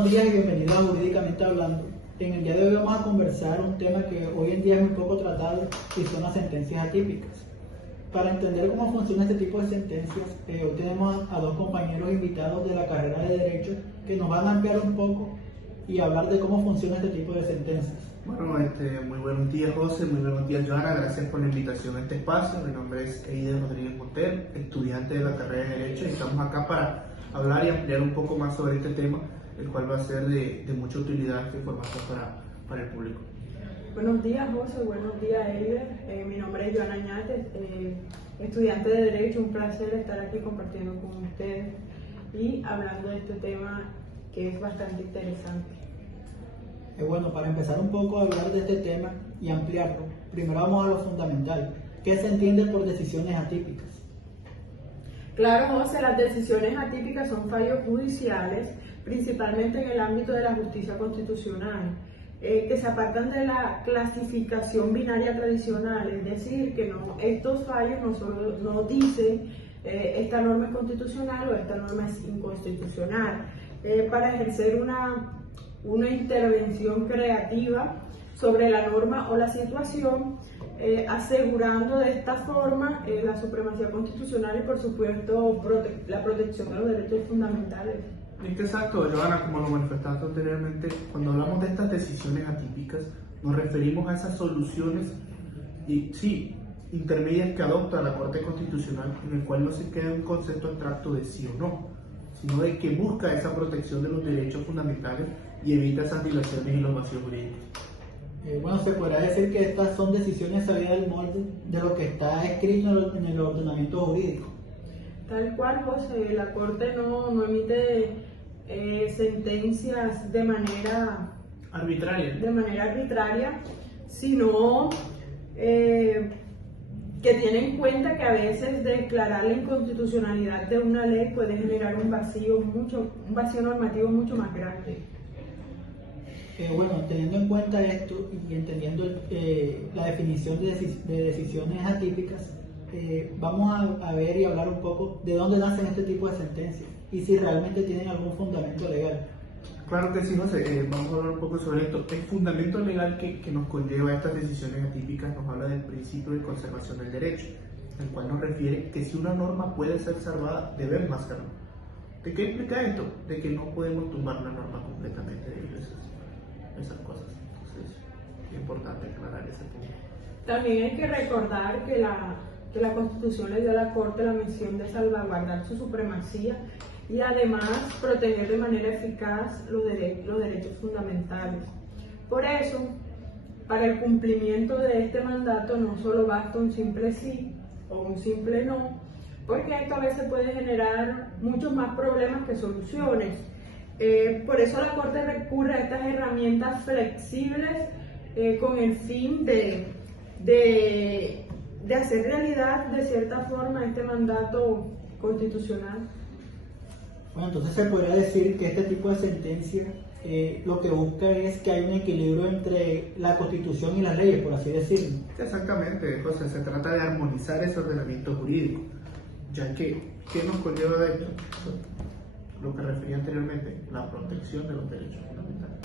Buenos días y bienvenidos a Jurídicamente Hablando. En el día de hoy vamos a conversar un tema que hoy en día es muy poco tratado y son las sentencias atípicas. Para entender cómo funciona este tipo de sentencias, hoy tenemos a dos compañeros invitados de la carrera de Derecho que nos van a ampliar un poco y hablar de cómo funciona este tipo de sentencias. Bueno, muy buenos días José, muy buenos días Joana, gracias por la invitación a este espacio. Mi nombre es Eider Rodríguez Montero, estudiante de la carrera de Derecho, y estamos acá para hablar y ampliar un poco más sobre este tema, el cual va a ser de mucha utilidad e información para el público. Buenos días José, buenos días Eider, mi nombre es Joana Ñates, estudiante de Derecho, un placer estar aquí compartiendo con ustedes y hablando de este tema que es bastante interesante. Bueno, para empezar un poco a hablar de este tema y ampliarlo, primero vamos a lo fundamental. ¿Qué se entiende por decisiones atípicas? Claro, José, las decisiones atípicas son fallos judiciales, principalmente en el ámbito de la justicia constitucional, que se apartan de la clasificación binaria tradicional, es decir, que estos fallos no dicen esta norma es constitucional o esta norma es inconstitucional, para ejercer una intervención creativa sobre la norma o la situación, asegurando de esta forma la supremacía constitucional y por supuesto la protección de los derechos fundamentales. Exacto, Joana, como lo manifestaste anteriormente, cuando hablamos de estas decisiones atípicas, nos referimos a esas soluciones intermedias que adopta la Corte Constitucional, en el cual no se queda un concepto abstracto de sí o no, sino de que busca esa protección de los derechos fundamentales y evita esas dilaciones y los vacíos jurídicos. Bueno, se podría decir que estas son decisiones salidas del molde de lo que está escrito en el ordenamiento jurídico. Tal cual, José, la Corte no emite sentencias de manera arbitraria, sino que tiene en cuenta que a veces declarar la inconstitucionalidad de una ley puede generar un vacío normativo mucho más grande. Bueno, teniendo en cuenta esto y entendiendo la definición de decisiones atípicas, vamos a ver y hablar un poco de dónde nacen este tipo de sentencias y si realmente tienen algún fundamento legal. Claro que sí, José, vamos a hablar un poco sobre esto. El fundamento legal que nos conlleva a estas decisiones atípicas nos habla del principio de conservación del derecho, el cual nos refiere que si una norma puede ser salvada, debemos hacerlo. ¿De qué implica esto? De que no podemos tumbar una norma completamente debido a esas cosas. Entonces, es importante aclarar ese punto. También hay que recordar que la Constitución le dio a la Corte la misión de salvaguardar su supremacía y además proteger de manera eficaz los derechos fundamentales. Por eso, para el cumplimiento de este mandato no solo basta un simple sí o un simple no, porque esto a veces puede generar muchos más problemas que soluciones. Por eso la Corte recurre a estas herramientas flexibles con el fin de hacer realidad de cierta forma este mandato constitucional. Bueno, entonces se podría decir que este tipo de sentencia lo que busca es que haya un equilibrio entre la Constitución y las leyes, por así decirlo. Exactamente, José, se trata de armonizar ese ordenamiento jurídico, ya que, ¿qué nos conlleva de esto? Lo que refería anteriormente, la protección de los derechos fundamentales.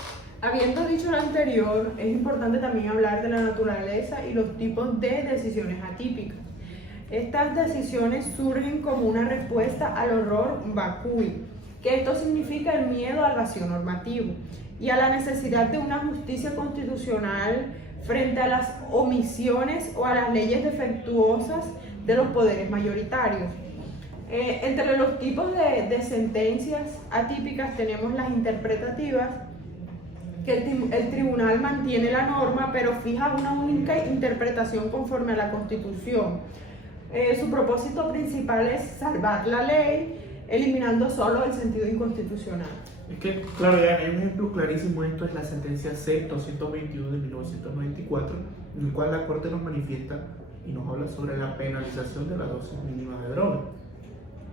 Habiendo dicho lo anterior, es importante también hablar de la naturaleza y los tipos de decisiones atípicas. Estas decisiones surgen como una respuesta al horror vacui, que esto significa el miedo al vacío normativo y a la necesidad de una justicia constitucional frente a las omisiones o a las leyes defectuosas de los poderes mayoritarios. Entre los tipos de sentencias atípicas tenemos las interpretativas, que el tribunal mantiene la norma pero fija una única interpretación conforme a la Constitución. Su propósito principal es salvar la ley, eliminando solo el sentido inconstitucional. Es que, claro, ya hay un ejemplo clarísimo de esto, es la sentencia C-221 de 1994, en el cual la Corte nos manifiesta y nos habla sobre la penalización de la dosis mínima de droga.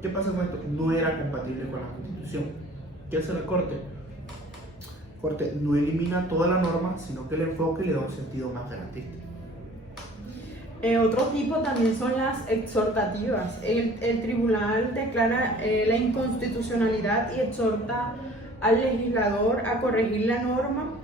¿Qué pasa con esto? No era compatible con la Constitución. ¿Qué hace la Corte? La Corte no elimina toda la norma, sino que el enfoque le da un sentido más garantista. Otro tipo también son las exhortativas. El tribunal declara la inconstitucionalidad y exhorta al legislador a corregir la norma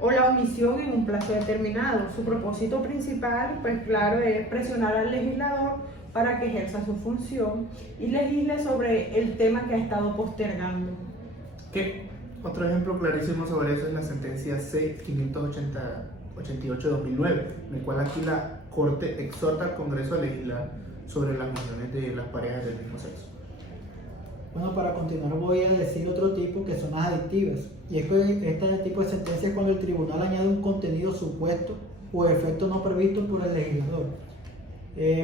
o la omisión en un plazo determinado. Su propósito principal, pues claro, es presionar al legislador para que ejerza su función y legisle sobre el tema que ha estado postergando. Otro ejemplo clarísimo sobre eso es la sentencia C-588-2009, en el cual aquí la Corte exhorta al Congreso a legislar sobre las uniones de las parejas del mismo sexo. Bueno, para continuar voy a decir otro tipo que son las adictivas. Y es que este tipo de sentencia es cuando el tribunal añade un contenido supuesto o efecto no previsto por el legislador.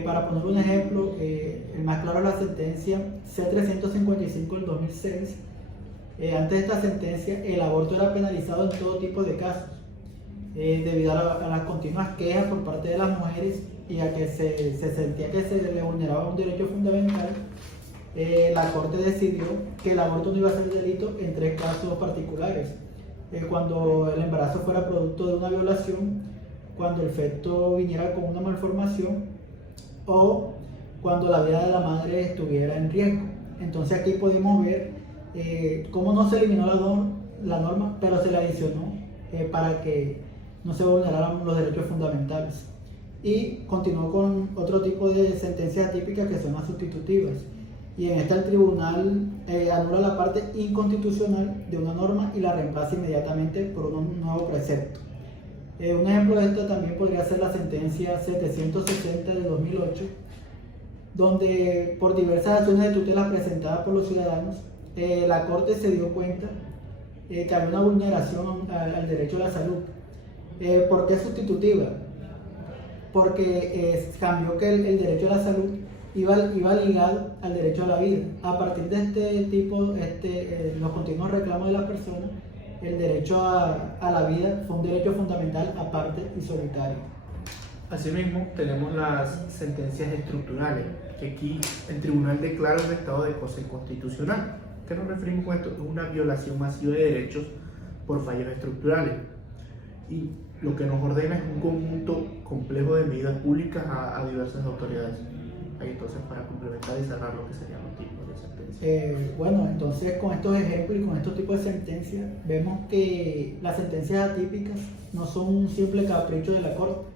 Para poner un ejemplo, el más claro es la sentencia C-355 del 2006. Antes de esta sentencia, el aborto era penalizado en todo tipo de casos, debido a las continuas quejas por parte de las mujeres y a que se sentía que se le vulneraba un derecho fundamental. La Corte decidió que el aborto no iba a ser delito en 3 casos particulares: cuando el embarazo fuera producto de una violación, cuando el feto viniera con una malformación o cuando la vida de la madre estuviera en riesgo. Entonces aquí podemos ver cómo no se eliminó la norma, pero se la adicionó para que no se vulneraran los derechos fundamentales. Y continuó con otro tipo de sentencias atípicas que son las sustitutivas. Y en esta el tribunal anula la parte inconstitucional de una norma y la reemplaza inmediatamente por un nuevo precepto. Un ejemplo de esto también podría ser la sentencia 760 de 2008, donde por diversas acciones de tutela presentadas por los ciudadanos, la Corte se dio cuenta que había una vulneración al derecho a la salud. ¿Por qué sustitutiva? Porque cambió que el derecho a la salud iba ligado al derecho a la vida. A partir de este tipo, los continuos reclamos de las personas, el derecho a la vida fue un derecho fundamental aparte y solitario. Asimismo, tenemos las sentencias estructurales, que aquí el tribunal declara un estado de cosa inconstitucional. ¿Qué nos referimos con esto? Es una violación masiva de derechos por fallos estructurales. Y lo que nos ordena es un conjunto complejo de medidas públicas a diversas autoridades. Ahí entonces, para complementar y cerrar lo que serían los tipos de sentencias. Bueno, entonces con estos ejemplos y con estos tipos de sentencias, vemos que las sentencias atípicas no son un simple capricho de la Corte,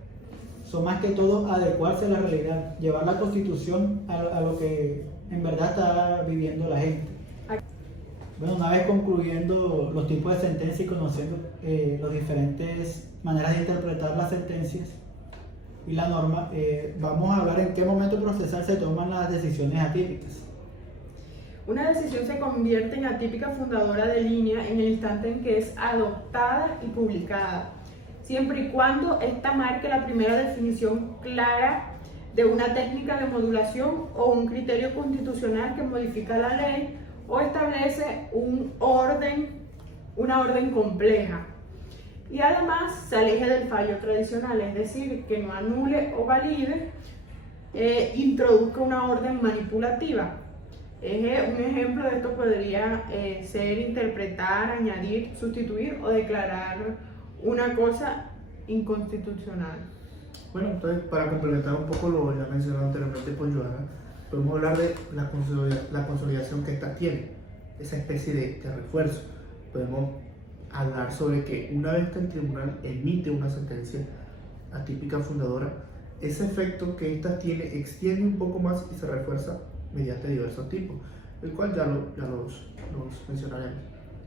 son más que todo adecuarse a la realidad, llevar la Constitución a lo que en verdad está viviendo la gente. Bueno, una vez concluyendo los tipos de sentencias y conociendo las diferentes maneras de interpretar las sentencias y la norma, vamos a hablar en qué momento procesal se toman las decisiones atípicas. Una decisión se convierte en atípica fundadora de línea en el instante en que es adoptada y publicada, siempre y cuando ésta marque la primera definición clara de una técnica de modulación o un criterio constitucional que modifica la ley o establece una orden compleja. Y además se aleje del fallo tradicional, es decir, que no anule o valide, introduzca una orden manipulativa. Un ejemplo de esto podría ser interpretar, añadir, sustituir o declarar una cosa inconstitucional. Bueno, entonces para complementar un poco lo ya mencionado anteriormente por Joana, podemos hablar de la consolidación que esta tiene, esa especie de refuerzo. Podemos hablar sobre que una vez que el tribunal emite una sentencia atípica fundadora, ese efecto que ésta tiene extiende un poco más y se refuerza mediante diversos tipos, el cual ya los mencionaremos.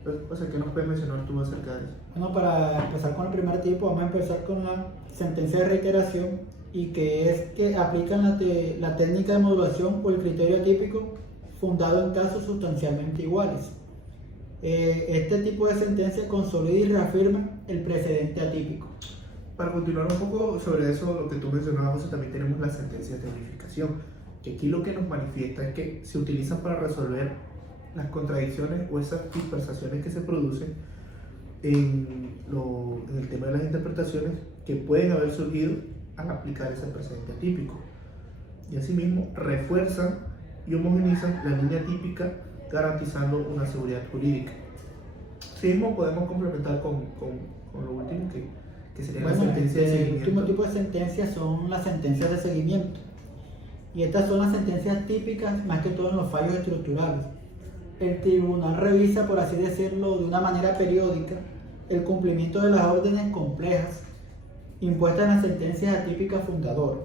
Entonces, ¿qué nos puedes mencionar tú acerca de eso? Bueno, para empezar con el primer tipo, vamos a empezar con la sentencia de reiteración, y que es que aplican la técnica de modulación o el criterio atípico fundado en casos sustancialmente iguales. Este tipo de sentencia consolida y reafirma el precedente atípico. Para continuar un poco sobre eso, lo que tú mencionabas, José, también tenemos las sentencias de unificación, que aquí lo que nos manifiesta es que se utilizan para resolver las contradicciones o esas dispersaciones que se producen en el tema de las interpretaciones que pueden haber surgido al aplicar ese precedente atípico. Y asimismo refuerzan y homogenizan la línea típica, garantizando una seguridad jurídica. Asimismo podemos complementar con lo último que sería la sentencia de seguimiento. El último tipo de sentencias son las sentencias de seguimiento. Y estas son las sentencias típicas más que todo en los fallos estructurales. el tribunal revisa, por así decirlo, de una manera periódica el cumplimiento de las órdenes complejas impuestas en las sentencias atípicas fundadoras.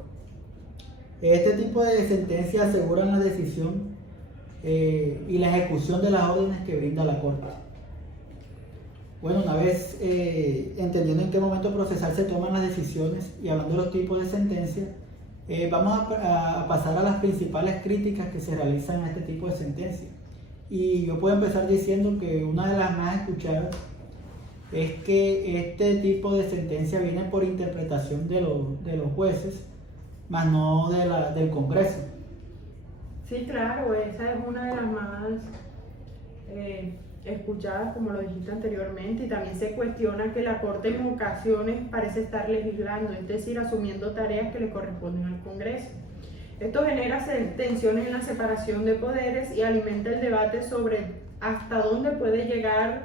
Este tipo de sentencias aseguran la decisión y la ejecución de las órdenes que brinda la Corte. Bueno, una vez entendiendo en qué momento procesal se toman las decisiones y hablando de los tipos de sentencias, vamos a pasar a las principales críticas que se realizan a este tipo de sentencias. Y yo puedo empezar diciendo que una de las más escuchadas es que este tipo de sentencia viene por interpretación de los jueces, más no del Congreso. Sí, claro, esa es una de las más escuchadas, como lo dijiste anteriormente, y también se cuestiona que la Corte en ocasiones parece estar legislando, es decir, asumiendo tareas que le corresponden al Congreso. Esto genera tensiones en la separación de poderes y alimenta el debate sobre hasta dónde puede llegar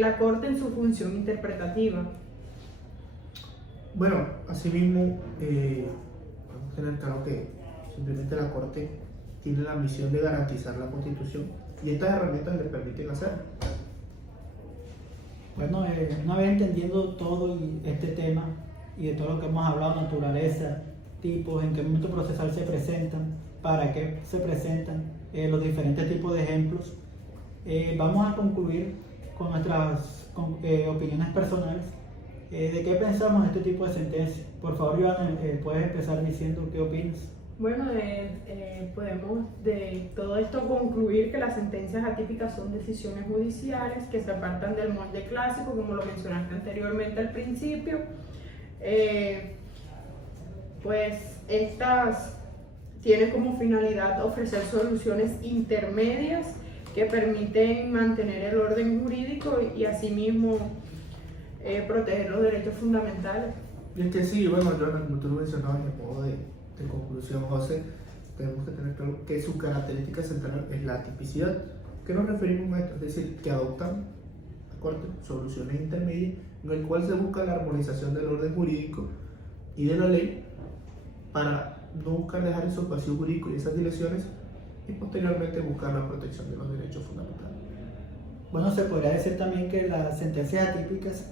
la Corte en su función interpretativa. Bueno, asimismo, podemos tener claro que simplemente la Corte tiene la misión de garantizar la Constitución y estas herramientas le permiten hacerlo. Bueno, una vez entendiendo todo este tema y de todo lo que hemos hablado, naturaleza, tipos, en qué momento procesal se presentan, para qué se presentan, los diferentes tipos de ejemplos, vamos a concluir con nuestras opiniones personales. ¿De qué pensamos en este tipo de sentencias? Por favor, Joana, puedes empezar diciendo qué opinas. Bueno, podemos de todo esto concluir que las sentencias atípicas son decisiones judiciales que se apartan del molde clásico, como lo mencionaste anteriormente al principio. Pues estas tienen como finalidad ofrecer soluciones intermedias que permiten mantener el orden jurídico y asimismo proteger los derechos fundamentales. Y es que sí, bueno, yo, como tú lo mencionabas en modo de conclusión, José, tenemos que tener claro que su característica central es la tipicidad. ¿Qué nos referimos a esto? Es decir, que adoptan la Corte soluciones intermedias en el cual se busca la armonización del orden jurídico y de la ley para no buscar dejar esos vacíos jurídicos y esas dilaciones y posteriormente buscar la protección de los derechos fundamentales. Bueno, se podría decir también que las sentencias atípicas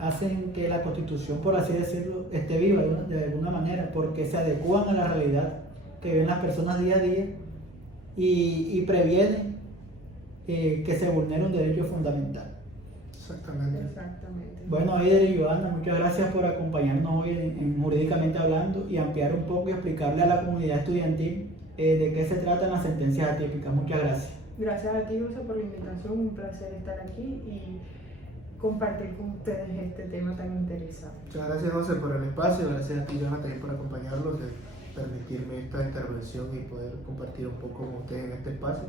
hacen que la Constitución, por así decirlo, esté viva de alguna manera, porque se adecúan a la realidad que viven las personas día a día y previenen que se vulnere un derecho fundamental. Exactamente. Bueno, Eider y Joana, muchas gracias por acompañarnos hoy en Jurídicamente Hablando y ampliar un poco y explicarle a la comunidad estudiantil de qué se tratan las sentencias atípicas. Muchas gracias. Gracias a ti, José, por la invitación. Un placer estar aquí y compartir con ustedes este tema tan interesante. Muchas gracias, José, por el espacio. Gracias a ti, Joana, también por acompañarnos, de permitirme esta intervención y poder compartir un poco con ustedes en este espacio.